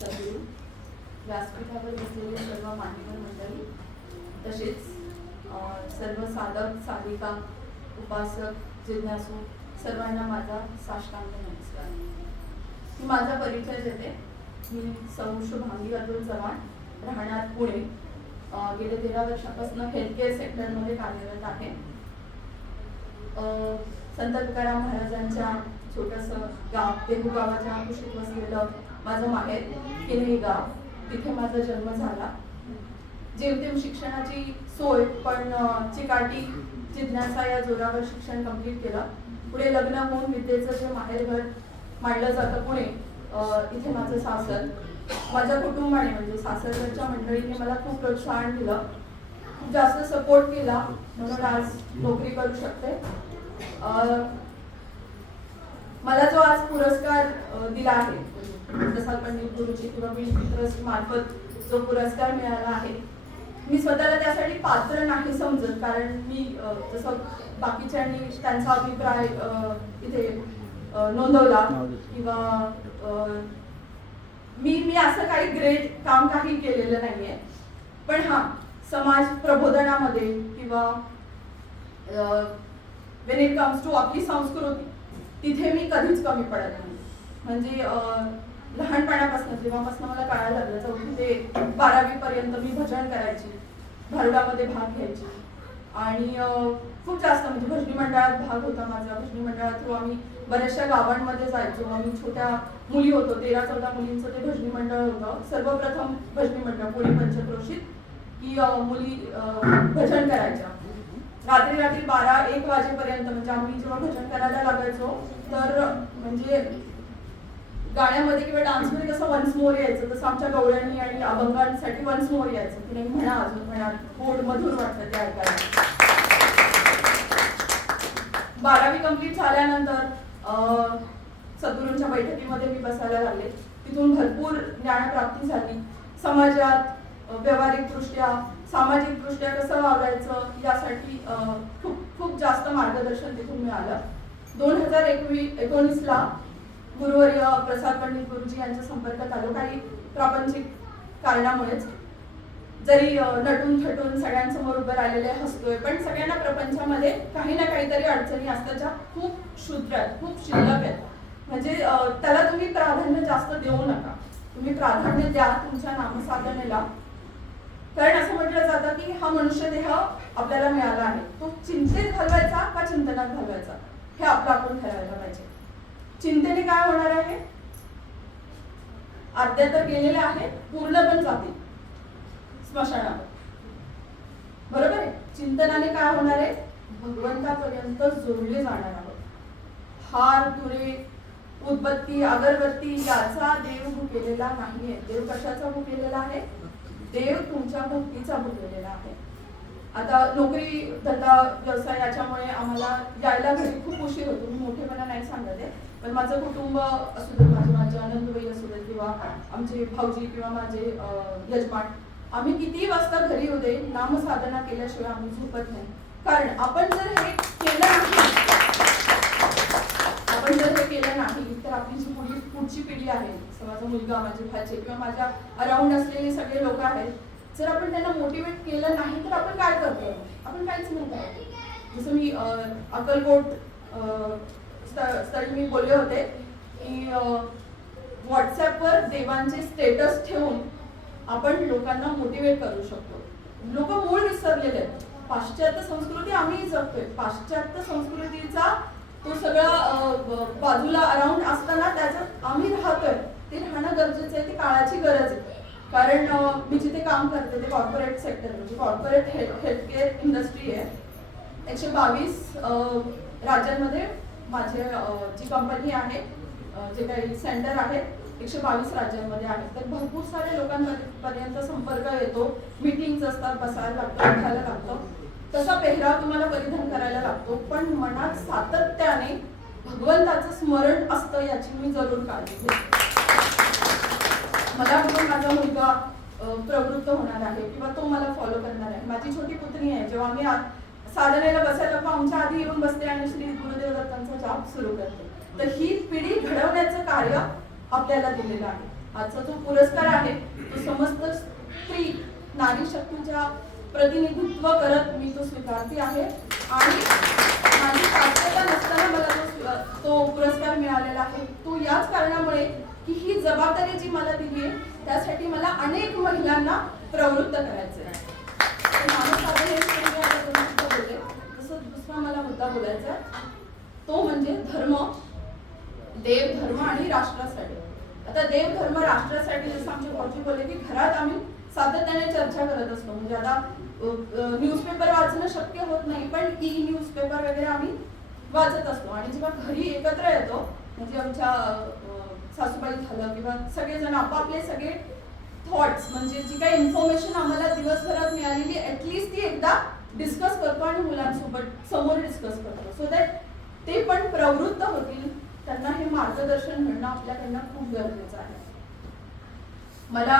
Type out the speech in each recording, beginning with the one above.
सद्गुरू व्यासपीठावर बसलेले सर्व मान्यवर मंडळी तसेच सर्व साधक साधिका उपासक जिज्ञासू सर्वांना माझा साष्टांग नमस्कार. मी माझा परिचय देते. मी सौ शुभांगी अतुल चव्हाण राहणार पुणे. गेल्या गेले तेरा वर्षापासून हेल्थकेअर सेक्टरमध्ये कार्यरत आहे. संत तुकाराम महाराजांच्या छोटंसं गाव देहू गावाच्या कुशीत बसलेलं माझं माहेर किनई गाव तिथे माझा जन्म झाला. जेमतेम शिक्षणाची सोय पण चिकाटी जिज्ञासा या जोरावर शिक्षण कंप्लीट केलं. पुढे लग्न होऊन विद्येचं जे माहेरघर मांडलं जातं पुणे इथे माझं सासर. माझ्या कुटुंबाने म्हणजे सासरच्या मंडळीने मला खूप प्रोत्साहन दिलं. खूप जास्त सपोर्ट केला. म्हणून आज नोकरी करू शकते. मला जो आज पुरस्कार दिला आहे प्रसाद पंडित गुरुजी किंवा विश्व ट्रस्ट मार्फत जो पुरस्कार मिळाला आहे मी स्वतःला त्यासाठी पात्र नाही समजत. कारण मी जसं बाकीच्यांनी त्यांचा अभिप्राय इथे नोंदवला किंवा मी मी असं काही ग्रेट काम काही केलेलं नाहीये. पण हा समाज प्रबोधनामध्ये किंवा वेन इट कम्स टू आपली संस्कृती तिथे मी कधीच कमी पडत नाही. म्हणजे लहानपणापासून जेव्हापासून मला कळायला लागलं चौथी ते बारावी पर्यंत मी भजन करायची. भरडामध्ये भाग घ्यायची. आणि खूप जास्त म्हणजे भजनी मंडळात भाग होता माझा. भजनी मंडळात थ्रू आम्ही बऱ्याचशा गावांमध्ये जायचो. आम्ही छोट्या मुली होतो तेरा चौदा मुलींचं ते भजनी मंडळ होतं. सर्वप्रथम भजनी मंडळ पुणे पंचक्रोशीत की मुली भजन करायच्या. रात्री रात्री बारा एक वाजेपर्यंत म्हणजे आम्ही जेव्हा भजन करायला लागायचो तर म्हणजे गाण्यामध्ये किंवा डान्समध्ये कसं वन्स मोर यायचं तसं आमच्या गवळ्यांनी आणि अभंगांसाठी वन्स मोर यायचं. की नाही म्हणा अजून म्हणा गोड मधुर वाटतं ते ऐकायला. बारावी कंप्लीट झाल्यानंतर अं, सद्गुरूंच्या बैठकीमध्ये मी बसायला लागले. तिथून भरपूर ज्ञानप्राप्ती झाली. समाजात अं, व्यावहारिकदृष्ट्या सामाजिकदृष्ट्या कसं वावरायचं यासाठी खूप खूप जास्त मार्गदर्शन तिथून मिळालं. दोन हजार एकवी एकोणीसला गुरुवर्य प्रसाद पंडित गुरुजी यांच्या संपर्कात आलो काही प्रापंचिक कारणामुळेच जरी नटून थटून सगळ्यांसमोर उभं राहिलेले हसतोय पण सगळ्यांना प्रपंचामध्ये काही ना काहीतरी अडचणी असतात ज्या खूप क्षुद्र आहेत खूप शिल्लक आहेत. म्हणजे त्याला तुम्ही प्राधान्य जास्त देऊ नका. तुम्ही प्राधान्य द्या तुमच्या नामसाधनेला. कारण असं म्हटलं जातं की हा मनुष्य देह आपल्याला मिळाला आहे. तो चिंतेत घालवायचा का चिंतनात घालवायचा? हे आपलं आपण ठरवायला पाहिजे. चिंतेने काय होणार आहे? आद्या तर गेलेले आहेत पूर्ण पण जातील. स्मशानावर. बरोबर आहे? चिंतनाने काय होणार आहे? भगवंतापर्यंत जोडले जाणार आहोत. हार तुरे उदबत्ती अगरबत्ती याचा देव भुकेलेला नाहीये. देव कशाचा भुकेलेला आहे? देव तुमच्या भक्तीचा भरलेला आहे. आता नोकरी धंदा व्यवसाय याच्यामुळे आम्हाला यायला घरी खूप उशीर होतो. मी मोठेपणा नाही सांगत आहे. पण माझं कुटुंब असू दे माझे माझे आनंदबाई असू दे किंवा आमचे भाऊजी किंवा माझे यजमान आम्ही किती वाजता घरी होते नामसाधना केल्याशिवाय आम्ही झोपत नाही. कारण आपण जर हे केलं नाही आपण जर हे केलं नाही तर आपली जी मुली पुढची पिढी आहे. माझा मुलगा माझी भाचे किंवा माझ्या अराउंड असलेले सगळे लोक आहेत. जर आपण त्यांना मोटिवेट केलं नाही तर आपण काय करतो? आपण काहीच म्हणतो जसं मी अकलकोट अक्कलकोट स्थळी मी बोलले होते की व्हॉट्सॲपवर देवांचे स्टेटस ठेवून आपण लोकांना मोटिवेट करू शकतो. लोक मूळ विसरलेले आहेत. पाश्चात्य संस्कृती आम्ही जगतोय. पाश्चात्य संस्कृतीचा तो सगळा बाजूला अराउंड असताना त्याच्यात आम्ही राहतोय. ते राहणं गरजेचं आहे ती काळाची गरज आहे. कारण मी जिथे काम करते ते कॉर्पोरेट सेक्टर म्हणजे कॉर्पोरेट हेल्थ हेल्थकेअर इंडस्ट्री आहे. एकशे बावीस राज्यांमध्ये माझे जी कंपनी आहे जे काही सेंटर आहे एकशे बावीस राज्यांमध्ये आहे. तर भरपूर साऱ्या लोकांपर्यंत संपर्क येतो. मीटिंग्स असतात बसायला लागतं उठायला लागतं. तसा पेहराव तुम्हाला परिधान करायला लागतो पण मनात सातत्याने भगवंताचं स्मरण असतं याची मी जरूर काळजी घेते. मला बघून माझा मुलगा प्रवृत्त होणार आहे किंवा तो मला फॉलो करणार आहे. माझी छोटी पुतणी आहे जेव्हा मी साधनेला बसायला पाहुणच्या आमच्या आधी येऊन बसते आणि श्री गुरुदेव दत्तांचा जाप सुरू करते तर ही पिढी घडवण्याचं कार्य आपल्याला दिलेलं आहे. आजचा जो पुरस्कार आहे तो समस्त स्त्री नारी शक्तीच्या प्रतिनिधित्व करत मी तो स्वीकारते आहे. आणि माझी पात्रता नसताना मला तो तो पुरस्कार मिळालेला आहे. तो याच कारणामुळे की ही जबाबदारी जी मला दिली आहे त्यासाठी मला अनेक महिलांना प्रवृत्त करायचं आहे तर हे दुसरा मला मुद्दा बोलायचा आहे. तो म्हणजे धर्म. देव धर्म आणि राष्ट्रासाठी. आता देव धर्म राष्ट्रासाठी जसं आमचे भाऊजी बोलले की घरात आम्ही सातत्याने चर्चा करत असतो. म्हणजे आता न्यूजपेपर वाचणं शक्य होत नाही पण ई न्यूजपेपर वगैरे आम्ही वाचत असतो. आणि जेव्हा घरी एकत्र येतो म्हणजे आमच्या सासूबाई झालं किंवा सगळेजण आपापले सगळे थॉट्स म्हणजे जी काही इन्फॉर्मेशन आम्हाला दिवसभरात मिळालेली ॲटलिस्ट ती एकदा डिस्कस करतो आणि मुलांसोबत समोर डिस्कस करतो. सो दॅट ते पण प्रवृत्त होतील. त्यांना हे मार्गदर्शन मिळणं आपल्याकडनं खूप गरजेचं आहे. मला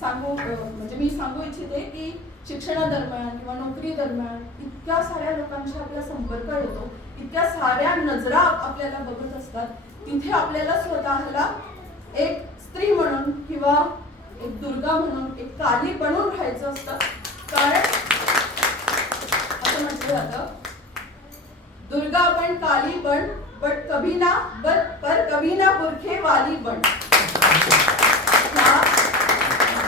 सांगू म्हणजे मी सांगू इच्छिते की शिक्षणादरम्यान किंवा नोकरी दरम्यान इतक्या साऱ्या लोकांशी आपला संपर्क येतो इतक्या साऱ्या नजरा आपल्याला बघत असतात. तिथे आपल्याला स्वतःला एक स्त्री म्हणून किंवा एक दुर्गा म्हणून एक काली बनून राहायचं असतं. कारण असं म्हटलं जातं दुर्गा पण काली पण बट कभी ना बट पर कभी ना बुरखे वाली बन ह्या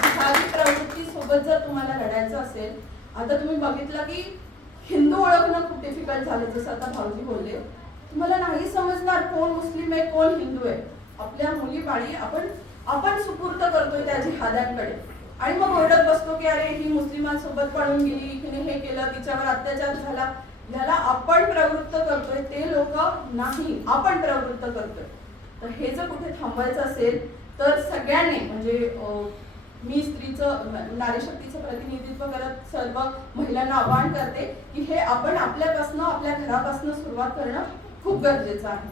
जिहादी प्रवृत्ती सोबत जर तुम्हाला लढायचं असेल आता तुम्ही बघितलं की हिंदू ओळखणं खूप डिफिकल्ट झालं जसं आता भाऊजी बोलले. तुम्हाला नाही समजणार कोण मुस्लिम आहे कोण हिंदू आहे. आपल्या मुली बाळी आपण आपण सुपूर्त करतोय त्या जिहाद्यांकडे आणि मग ओरडत बसतो की अरे ही मुस्लिमांसोबत पळून गेली हिने हे केलं तिच्यावर अत्याचार झाला. ज्याला आपण प्रवृत्त करतोय ते लोक नाही आपण प्रवृत्त करतोय. तर हे जर कुठे थांबायचं असेल तर सगळ्यांनी म्हणजे मी स्त्रीचं नारी शक्तीचं प्रतिनिधित्व करत सर्व महिलांना आवाहन करते की हे आपण आपल्यापासनं आपल्या घरापासनं सुरुवात करणं खूप गरजेचं आहे.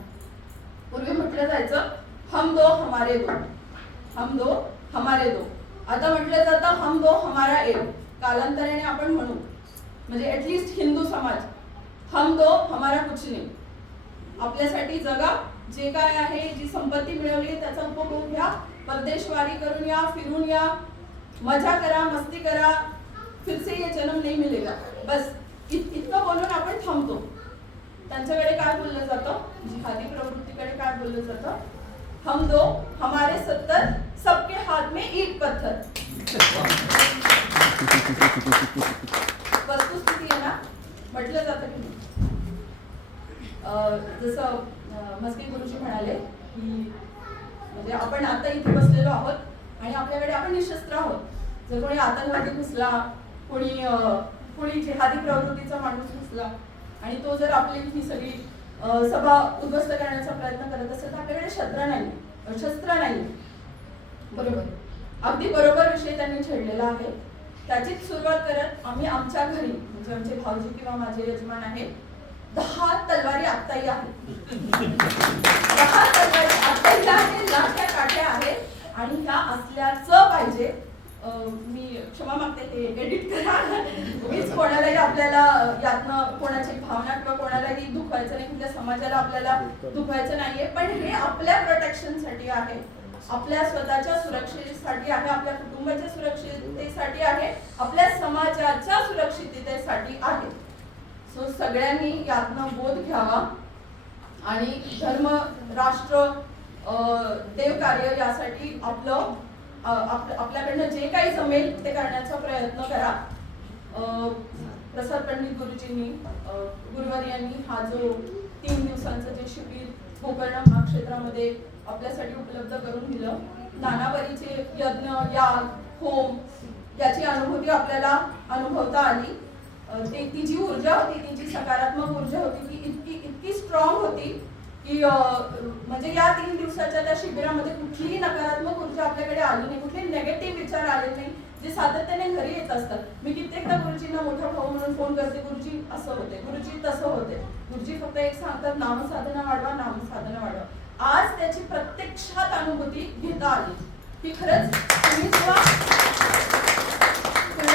पूर्वी म्हटलं जायचं हम दो हमारे दो. हम दो हमारे दो. आता म्हटलं जातं हम दो हमारा एक. कालांतराने आपण म्हणू. म्हणजे ॲटलिस्ट हिंदू समाज हम दो हमारा कुछ नाही. आपल्यासाठी जगा जे काय आहे जी संपत्ती मिळवली त्याचा उपभोग घ्या. परदेशवारी करून या फिरून या. मजा करा मस्ती करा. फिर से ये जन्म नहीं मिलेगा. बस इत- इतकं बोलून आपण थांबतो. त्यांच्याकडे काय बोललं जातं? जिहादी प्रवृत्तीकडे काय बोललं जातं? हम दो हमारे सत्तर सबके हाथ में ईट पत्थर. वस्तुस्थिती आहे ना? म्हटलं जातं की अं, जसं मस्के गुरुजी म्हणाले की म्हणजे आपण आता इथे बसलेलो आहोत आणि आपल्याकडे आपण निशस्त्र आहोत. जर कोणी आतंकवादी घुसला कोणी कोणी जिहादी प्रवृत्तीचा माणूस घुसला आणि तो जर आपली ही सगळी सभा उद्ध्वस्त करण्याचा प्रयत्न करत असेल तर आपल्याकडे शस्त्र नाही शस्त्र नाही. बरोबर. अगदी बरोबर विषय त्यांनी छेडलेला आहे. त्याचीच सुरुवात करत आम्ही आमच्या घरी म्हणजे आमचे भाऊजी किंवा माझे यजमान आहेत दहा तलवारी आत्ताही आहेत दहा तलवारी आत्ताही आहेत लाट्या काठ्या आहेत आणि ह्या असल्याचं पाहिजे. मी क्षमा मागते हे एडिट करा. मीच कोणालाही आपल्याला यातनं कोणाची भावना किंवा कोणालाही दुखवायचं नाही कुठल्या समाजाला आपल्याला दुखवायचं नाहीये. पण हे आपल्या प्रोटेक्शनसाठी आहे. आपल्या स्वतःच्या सुरक्षेसाठी आहे आपल्या कुटुंबाच्या सुरक्षिततेसाठी आहे आपल्या समाजाच्या सुरक्षिततेसाठी आहे. सो सगळ्यांनी यातनं बोध घ्यावा. आणि धर्म राष्ट्र देवकार्य यासाठी आपलं आप- आपल्याकडनं जे काही जमेल ते करण्याचा प्रयत्न करा. प्रसाद पंडित गुरुजींनी गुरुवारी यांनी हा जो तीन दिवसांचं जे शिबिर गोकर्ण महाक्षेत्रामध्ये आपल्यासाठी उपलब्ध करून दिलं. नानावरीचे यज्ञ याग होम याची अनुभूती आपल्याला अनुभवता आली. ते ती जी ऊर्जा होती ती जी सकारात्मक ऊर्जा होती ती इतकी इतकी स्ट्रॉंग होती की म्हणजे या तीन दिवसाच्या त्या शिबिरामध्ये कुठलीही नकारात्मक ऊर्जा आपल्याकडे आली नाही कुठले नेगेटिव्ह विचार आले नाही जे सातत्याने घरी येत असतात. मी कित्येकदा गुरुजींना मोठा भाऊ म्हणून फोन करते गुरुजी असं होते गुरुजी तसं होते गुरुजी फक्त एक सांगतात नामसाधना वाढवा नामसाधना वाढवा. आज त्याची प्रत्यक्षात अनुभूती घेता आली. की खरंच तुम्ही जेव्हा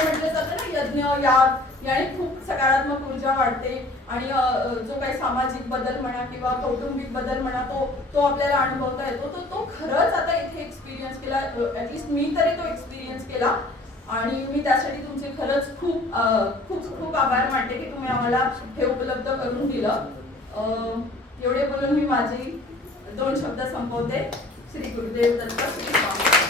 म्हटलं जातं ना यज्ञ याग याने खूप सकारात्मक ऊर्जा वाढते आणि जो काही सामाजिक बदल म्हणा किंवा कौटुंबिक बदल म्हणा तो तो आपल्याला अनुभवता येतो. तो तो खरंच आता इथे एक्सपिरियन्स केला. ॲटलिस्ट मी तरी तो एक्सपिरियन्स केला. आणि मी त्यासाठी तुमचे खरंच खूप खूप खूप आभार मानते की तुम्ही आम्हाला हे उपलब्ध करून दिलं. एवढे बोलून मी माझी दोन शब्द संपवते. श्री गुरुदेव दत्त श्री स्वामी.